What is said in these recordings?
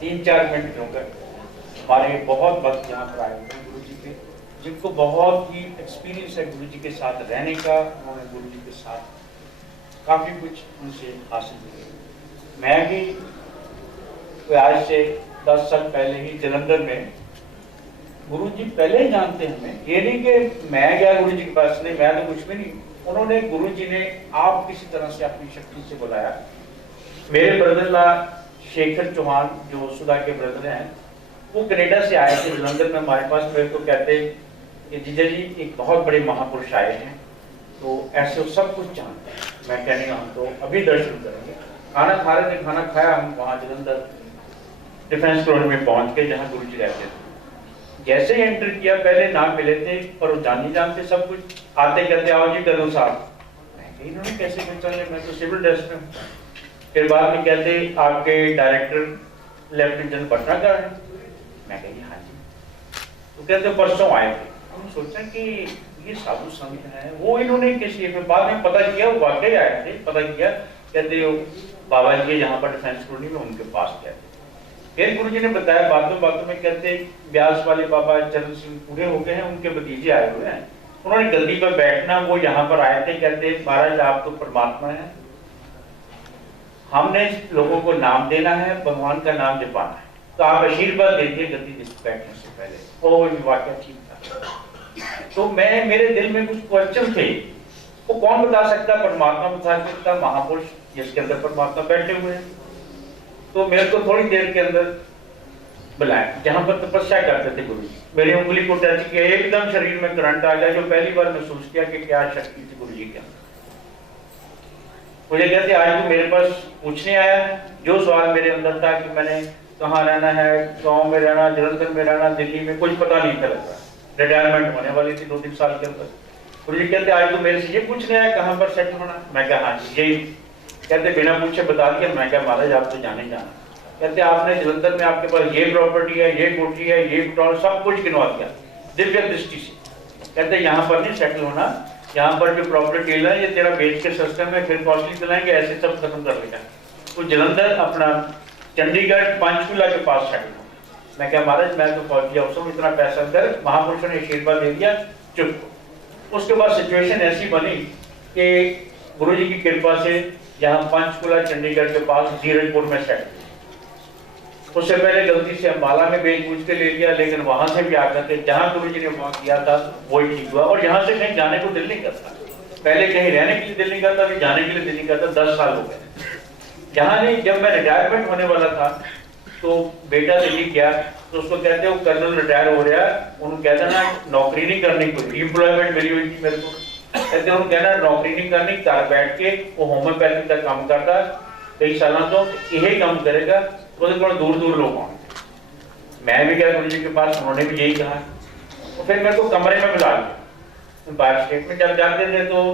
3-4 minute लूँगा। हमारे बहुत वक्त यहाँ पर आए हुए हैं गुरु जी के, जिनको बहुत ही एक्सपीरियंस है गुरु जी के साथ रहने का। उन्होंने गुरु जी के साथ काफ़ी कुछ उनसे हासिल किया। मैं भी आज से 10 साल पहले ही जलंधर में, गुरु जी पहले ही जानते हैं हमें, ये नहीं कि मैं गया गुरु जी के पास, नहीं, मैं तो कुछ भी नहीं। उन्होंने, गुरु जी ने आप किसी तरह से अपनी शक्ति से बुलाया। मेरे ब्रदर शेखर चौहान जो सुधा के ब्रदर हैं, वो कनाडा से आए थे जलंधर में हमारे पास। मेरे को कहते कि जीजा जी एक बहुत बड़े महापुरुष आए हैं, तो ऐसे वो सब कुछ जानते हैं। मैं कहने हम तो अभी दर्शन करेंगे। खाना खा रहे थे, खाना खाया, हम वहाँ जलंधर डिफेंस कॉलोनी में पहुँच गए जहाँ गुरु जी रहते थे। जैसे ही एंटर किया, पहले नाम मिले थे पर वो जान नहीं जानते सब कुछ। आते कहते आओ जी करो साहब। इन्होंने कैसे पहचान, मैं तो सिविल ड्रेस में हूँ। फिर बाद में कहते आपके डायरेक्टर लेफ्टिनेंट जनरल भटनागर हैं। मैं कही हाँ जी। तो कहते परसों आए थे। हम सोचा कि ये साधु संत है, वो इन्होंने किसी में, बाद में पता किया वो वाकई आए थे। पता किया, कहते बाबा जी यहाँ पर डिफेंस कॉलोनी में उनके पास गए। फिर गुरु जी ने बताया बातों में, कहते ब्यास वाले बाबा चरण सिंह पूरे हो गए हैं, उनके भतीजे आए हुए हैं, उन्होंने गद्दी पर बैठना, वो यहाँ पर आए थे। कहते महाराज आप तो परमात्मा है, हमने लोगों को नाम देना है, भगवान का नाम जपाना है, तो आप आशीर्वाद दीजिए गद्दी बैठने से पहले। ओ वाक्य ठीक था। तो मैं, मेरे दिल में कुछ क्वेश्चन थे, वो कौन बता सकता, परमात्मा बता सकता, महापुरुष जिसके अंदर परमात्मा बैठे हुए हैं। तो मेरे को थोड़ी देर के अंदर बुलाया जहां पर तपस्या करते थे गुरु जी। मेरी उंगली को टच किया, एकदम शरीर में करंट आ गया, जो पहली बार महसूस किया कि क्या शक्ति थी गुरु जी के अंदर। मुझे कहते आज तो मेरे पास पूछने आया है, जो सवाल मेरे अंदर था कि मैंने कहाँ रहना है, गाँव में रहना, जलंधर में रहना, दिल्ली में, कुछ पता नहीं था लगता। रिटायरमेंट होने वाली थी 2-3 साल के अंदर। गुरु जी कहते आज तो मेरे से ये पूछने आया कहाँ पर सेटल होना। मैं कहा हाँ जी यही। कहते बिना पूछे बता दिया। मैं क्या महाराज आप तो जाने जाना। कहते आपने जलंधर में आपके पास ये प्रॉपर्टी है, ये कोठी है, ये पेट्रोल, सब कुछ गिनवा दिया दिव्य दृष्टि से। कहते यहाँ पर नहीं सेटल होना, यहाँ पर जो प्रॉपर्टी डील है ये तेरा बेच के सस्ते में फिर कॉस्टली चलाएंगे, ऐसे सब खत्म कर लेगा। तो जलंधर अपना चंडीगढ़ पंचकूला के पास सेटल हो। मैं क्या महाराज मैं तो फौजी अफसर, इतना पैसा कर, महापुरुषों ने आशीर्वाद दे दिया, चुप। उसके बाद सिचुएशन ऐसी बनी कि गुरु जी की कृपा से यहाँ पंचकुला चंडीगढ़ के पास जीरजपुर में सेट। उससे पहले गलती से अम्बाला में बेच बूझ के ले लिया, लेकिन वहां से भी आकर के जहाँ गुरु जी ने वहां किया था वही ठीक हुआ। और यहाँ से कहीं जाने को दिल नहीं करता, पहले कहीं रहने के लिए दिल नहीं करता, अभी जाने के लिए दिल नहीं करता। 10 साल हो गए यहाँ नहीं। जब मैं रिटायरमेंट होने वाला था तो बेटा दिल्ली गया, तो उसको कहते वो कर्नल रिटायर हो रहा है, उन्होंने कहता ना नौकरी नहीं करनी, कोई एम्प्लॉयमेंट मिली हुई थी मेरे को। कहते उन्होंने कहना नौकरी नहीं करनी, घर बैठ के वो होम्योपैथी का काम करता कई साल, तो यही काम करेगा, तो थोड़ा दूर दूर लोग आए। मैं भी गया गुरु जी के पास, उन्होंने भी यही कहा। तो फिर मेरे को कमरे में बुला लिया। बाहर स्टेट में जब जाते थे तो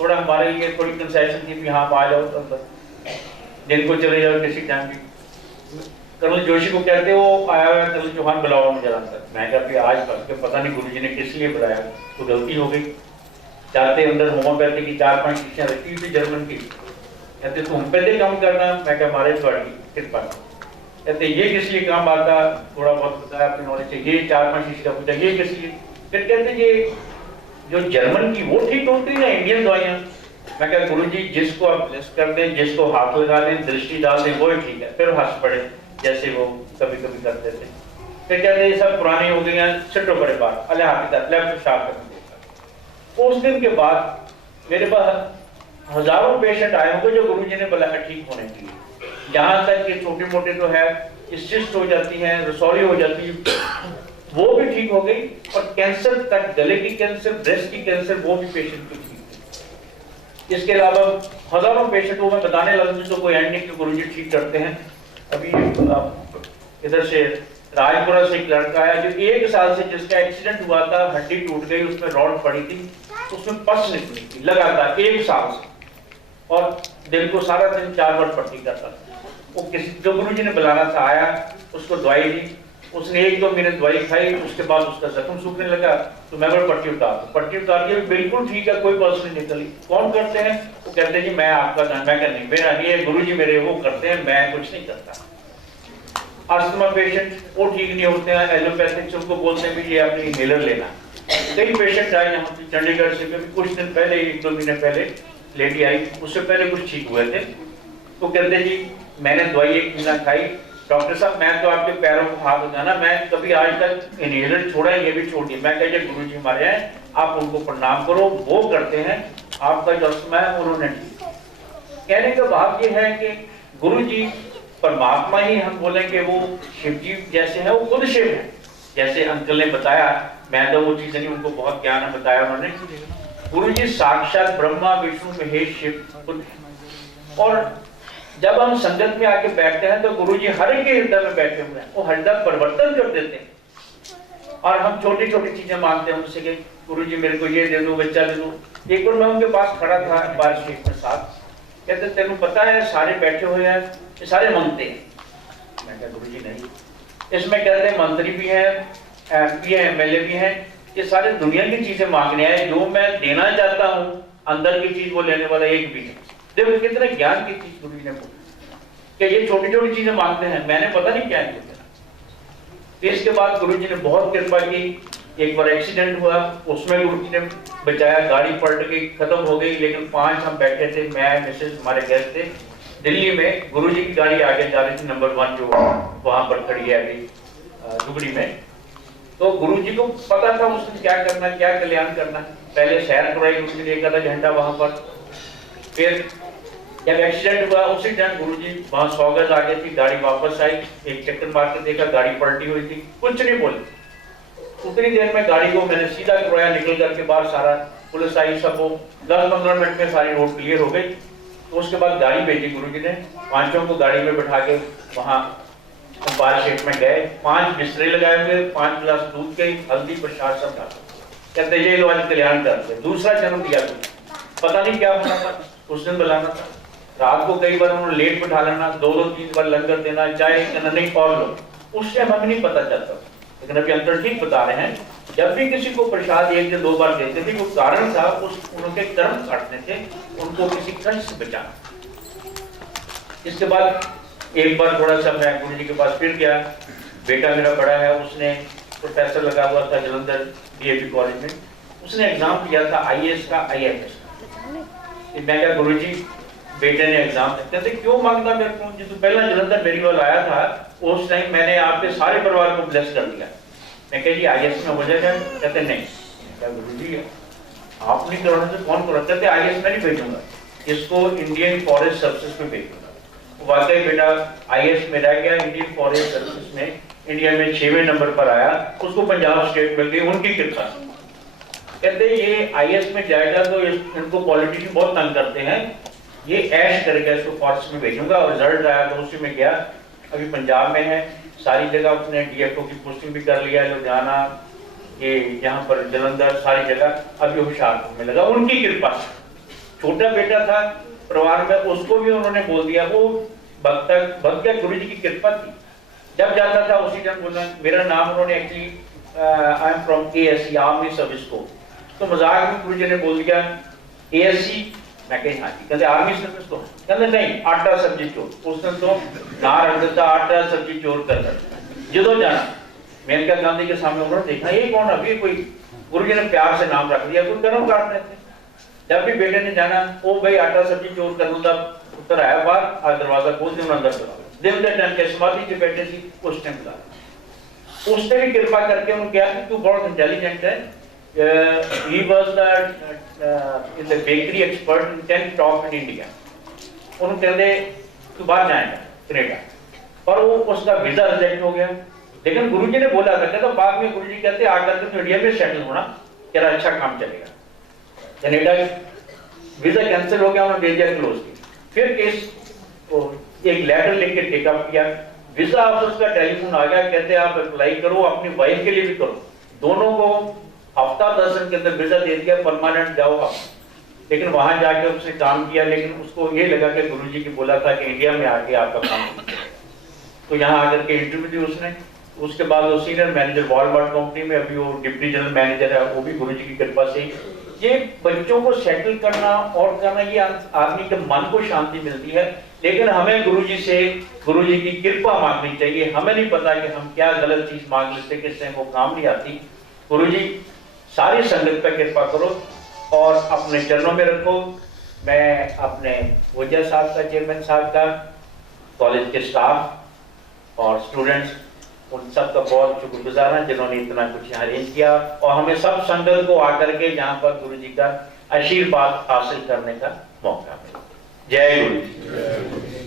थोड़ा हमारे लिए थोड़ी कंसेशन थी कि हाँ आ जाओ, तो दिन को चले जाओ किसी टाइम भी। कर्नल जोशी को कहते वो आया हुआ है, कर्नल चौहान बुलाओ मुझे अंदर। मैं कहा कि आज फंस के पता नहीं गुरु जी ने किस लिए बुलाया, तो गलती हो गई। जाते अंदर होम्योपैथी की 4-5 शीशियां रखी थी जर्मन की। कहते तुम पे दे काम करना। मैं क्या मारे थोड़ी कृपा। कहते ये किस लिए काम आता, थोड़ा बहुत बताया अपनी नॉलेज से। ये 4-5 शीशियां पूछा ये किस लिए। फिर कहते ये जो जर्मन की वो ठीक होती है ना इंडियन दवाइयाँ। मैं क्या गुरु जी जिसको आप ब्लेस कर दें, जिसको हाथ लगा दें, दृष्टि डाल दें, वो ठीक है। फिर हंस पड़े जैसे वो कभी कभी करते थे। फिर कहते ये सब पुरानी हो गई हैं, छिटो बड़े बात अल्लाह हाफिज़ लेफ्ट शार्प कर देता। उस दिन के बाद मेरे पास हजारों पेशेंट आए होंगे जो गुरु जी ने बुलाया ठीक होने के लिए। जहाँ तक कि छोटे मोटे तो है सिस्ट हो जाती हैं, रसौली हो जाती है, वो भी ठीक हो गई। और कैंसर तक, गले की कैंसर, ब्रेस्ट की कैंसर, वो भी पेशेंट की ठीक। इसके अलावा हजारों पेशेंट को मैं बताने लगूँ तो कोई एंड नहीं, गुरु जी ठीक करते हैं। अभी इधर से राजपुरा से एक लड़का आया जो 1 साल से, जिसका एक्सीडेंट हुआ था, हड्डी टूट गई, उसमें रॉड पड़ी थी, उसमें पस निकली थी लगातार 1 साल से, और दिन को सारा दिन 4 बार पट्टी करता था। वो किसी जो गुरु जी ने बुलाना था आया, उसको दवाई दी, उसने 1-2 मिनट दवाई खाई, उसके बाद उसका जख्म सूखने लगा। तो मैं बोला पट्टी उतार दो। पट्टी उतार के बिल्कुल ठीक है, कोई पल्स नहीं निकली। कौन करते हैं? वो कहते हैं जी मैं आपका जान। मैं नहीं, मेरा ये गुरु जी मेरे वो करते हैं, मैं कुछ नहीं करता। अस्थमा पेशेंट वो ठीक नहीं होते हैं, एलोपैथिक से उनको बोलते हैं कि ये आपने इनहेलर लेना। कई पेशेंट आए यहाँ पे चंडीगढ़ से, कुछ दिन पहले 1-2 महीने पहले लेडी आई, उससे पहले कुछ ठीक हुए थे, तो कहते जी मैंने दवाई 1 महीना खाई, डॉक्टर साहब मैं तो आपके पैरों को हाथ लगाना, मैं कभी आज तक इनहेलर छोड़ा, ये भी छोड़ दिया। मैं कहिए गुरु जी हमारे हैं, आप उनको प्रणाम करो, वो करते हैं, आपका जो अस्थमा है उन्होंने ठीक। कहने का भाव ये है कि गुरु जी परमात्मा ही हम बोले कि वो शिव जी जैसे है, वो खुद शिव है। जैसे अंकल ने बताया, मैं तो वो चीजें नहीं, उनको बहुत ज्ञान है बताया उन्होंने, गुरु जी साक्षात ब्रह्मा विष्णु महेश शिव खुद। और जब हम संगत में आके बैठते हैं तो गुरु जी हर एक के हृदय में बैठे हुए हैं, वो हृदय परिवर्तन कर देते हैं। और हम छोटी छोटी चीजें मांगते हैं उनसे कि गुरु जी मेरे को ये दे दो, बच्चा दे दो। एक बार मैं उनके पास खड़ा था बारिश के साथ, कहते तेनू पता है सारे बैठे हुए हैं, ये सारे मांगते हैं। मैं कहा गुरु जी नहीं, इसमें कहते हैं मंत्री भी हैं, MP है, MLA भी हैं, ये सारे दुनिया की चीजें मांगने आए, जो मैं देना चाहता हूँ अंदर की चीज वो लेने वाला एक भी है। देखो कितने ज्ञान की चीज गुरु जी ने बोली कि ये छोटी छोटी चीजें मांगते हैं, मैंने पता नहीं क्या किया। तो इसके बाद गुरु जी ने बहुत कृपा की। एक बार एक्सीडेंट हुआ, उसमें गुरु जी ने बचाया, गाड़ी पलट गई, खत्म हो गई, लेकिन 5 हम बैठे थे, मैं मिसेज हमारे गेस्ट थे दिल्ली में। गुरु जी की गाड़ी आगे जा रही थी, नंबर 1 जो वहां पर खड़ी है अभी दुगड़ी में। तो गुरु जी को पता था उसने क्या करना, क्या कल्याण करना। पहले सैर कराई गुरु जी ने 1 आधा घंटा वहां पर। फिर जब एक्सीडेंट हुआ उसी टाइम गुरु जी वहां 100 गज आगे थी, गाड़ी वापस आई, एक चक्कर मार के देखा गाड़ी पलटी हुई थी, कुछ नहीं बोले। उतनी देर में गाड़ी को मैंने सीधा करवाया, निकल करके बाहर, सारा पुलिस आई, सब वो 10-15 मिनट में सारी रोड क्लियर हो गई। तो उसके बाद गाड़ी भेजी गुरु जी ने, 5 को गाड़ी में बैठा के वहां बार शेप में गए, 5 बिस्तरे लगाए हुए, 5 गिलास दूध के, हल्दी प्रसाद सब डाला। कहते ये लो आज कल्याण कर दिया, दूसरा जन्म दिया तुमने। पता नहीं क्या होना था, उस दिन बुलाना था, रात को कई बार उन्होंने लेट बिठा लेना, 2-3 बार लंगर देना, चाय कहना नहीं और लो, उस टाइम हमें नहीं पता चलता। लेकिन अभी अंतर ठीक बता रहे हैं, जब भी किसी को प्रसाद 1 या 2 बार देते थे, वो कारण था उस उनके कर्म काटने थे, उनको किसी कष्ट से बचाना। इसके बाद एक बार थोड़ा सा मैं गुरु जी के पास फिर गया, बेटा मेरा बड़ा है, उसने प्रोफेसर लगा हुआ था जलंधर DAV कॉलेज में, उसने एग्जाम दिया था IAS का IFS का। मैं क्या गुरु जी बेटे ने एग्जाम दिया, कहते क्यों मांगता मेरे को, जो तो पहला जलंधर मेरी वाल आया था उस टाइम मैंने आपके सारे परिवार को ब्लेस कर दिया। मैं कह जी IAS में हो जाएगा, कहते नहीं। क्या गुरु जी आप नहीं कराने से कौन करा, कहते IAS में नहीं भेजूंगा, इसको इंडियन फॉरेस्ट सर्विसेज में भेजूंगा। वाकई बेटा IAS में रह गया, इंडियन फॉरेस्ट सर्विसेज में इंडिया में 6वें नंबर पर आया, उसको पंजाब स्टेट मिल गई, उनकी कृपा। कहते ये IAS में जाएगा तो इनको पॉलिटिशियन बहुत तंग करते हैं, ये ऐश करेगा, इसको फॉरेस्ट में भेजूंगा। और रिजल्ट आया तो उसी में गया, अभी पंजाब में है, सारी जगह उसने DFO की पोस्टिंग भी कर लिया, लुधियाना, ये यहाँ पर जलंधर, सारी जगह अभी होशियारपुर में लगा, उनकी कृपा। छोटा बेटा था परिवार में, उसको भी उन्होंने बोल दिया, वो भक्त गुरु जी की कृपा थी। जब जाता था उसी टाइम बोलना, मेरा नाम उन्होंने actually I am from ASC army service को, तो मजाक में गुरु जी ने बोल दिया ASC। मैं कही हाँ जी, कहते आर्मी सर्विस को, कहते नहीं आटा सब्जी चोर। उसने तो ना रख देता, आटा सब्जी चोर कर जो जाना। मेनका गांधी के सामने उन्होंने देखा ये कौन, अभी कोई गुरु जी ने प्यार से नाम रख दिया, कोई कर्म काटने थे। जब भी बेटे ने जाना, ओ भाई आटा सब्जी चोर कर दूंगा, उत्तर आया बाहर, आज दरवाजा खोल दिया, अंदर चला दिन के टाइम के समाधि के बैठे थी उस टाइम का। उसने भी कृपा करके उन्होंने कहा कि तू बहुत इंटेलिजेंट है। He was in the bakery expert in 10th top in India। उन्होंने कहते तू बाहर जाएगा कनेडा, और वो उसका वीजा रिजेक्ट हो गया। लेकिन गुरुजी ने बोला था, कहता बाद में गुरुजी कहते आकर के तो इंडिया में सेटल होना, तेरा अच्छा काम चलेगा। कनेडा वीजा कैंसिल हो गया, उन्होंने दे दिया क्लोज की। फिर केस एक लेटर लिख के टेक अप किया, वीजा ऑफिस का टेलीफोन आ गया, कहते आप अप्लाई करो, अपनी वाइफ के लिए भी करो, दोनों को हफ्ता 10 दिन के अंदर वीजा दे दिया, परमानेंट जाओ आप। लेकिन वहां जाके उसने काम किया, लेकिन उसको ये लगा कि गुरुजी की बोला था कि इंडिया में आके आपका काम, तो यहाँ आकर के इंटरव्यू दी उसने। उसके बाद वो सीनियर मैनेजर वॉलमार्ट कंपनी में, अभी वो डिप्टी जनरल मैनेजर है, वो भी गुरुजी की कृपा से। ये बच्चों को सेटल करना और करना, ये आदमी के मन को शांति मिलती है। लेकिन हमें गुरुजी से, गुरुजी की कृपा मांगनी चाहिए। हमें नहीं पता कि हम क्या गलत चीज मांग लेते, किससे वो काम नहीं आती। गुरुजी सारी संगत पर कृपा करो और अपने चरणों में रखो। मैं अपने वजह साहब का, चेयरमैन साहब का, कॉलेज के स्टाफ और स्टूडेंट्स, उन सब का बहुत शुक्रगुजार है जिन्होंने इतना कुछ यहाँ अरेंज किया और हमें सब संगत को आकर के यहाँ पर गुरु जी का आशीर्वाद हासिल करने का मौका मिला। जय गुरु जी।